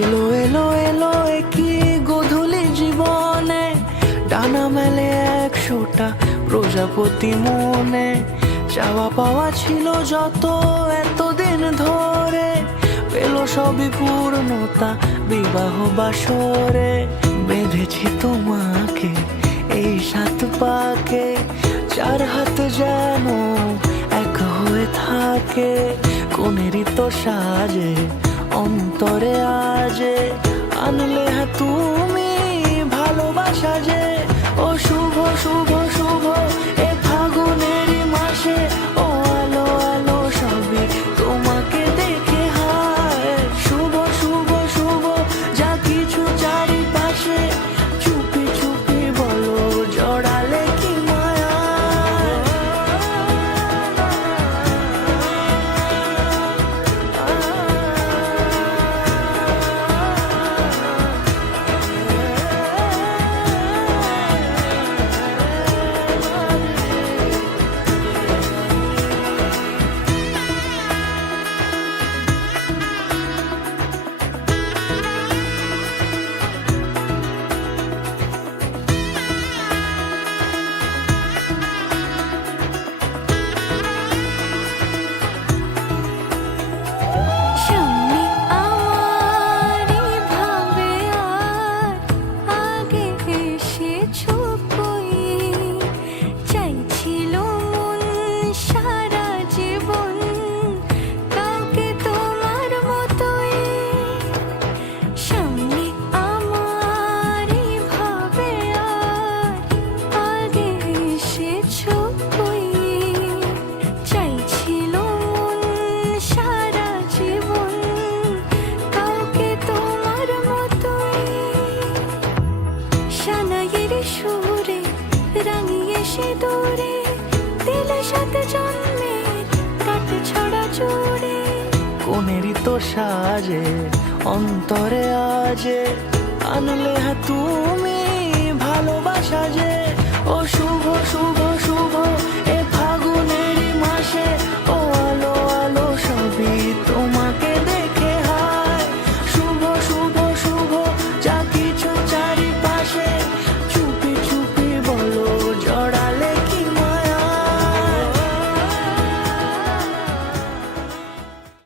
এলো এলো এলো কি গোধূলি জীবনে, ডানা মেলে 100টা প্রজাপতি মনে। চাওয়া পাওয়া ছিল যত এতদিন ধরে, পেল সবই পূর্ণতা বিবাহ বাসরে। বেঁধেছি তোমাকে এই 7 পাকে, 4 হাত যেন এক হয়ে থাকে। কোনেরই তো সাজে অন্তরে আজে, আনলে তুমি ভালোবাসা যে। ও শুভ শুভ শুভ এ ফাগুনেরই মাসে, ও আলো আলো সবই তোমাকে দেখে হায়। শুভ শুভ শুভ যা কিছু চারিপাশে, চুপি চুপি বলো জড়ালে কি মায়া। সুরে রাঙিয়ে সে দূরে, দিলে 7 জন্মের কাট ছড়া জোরে। কোনেরই তো সাজে অন্তরে আজে, আনলে তুমি ভালোবাসা যে।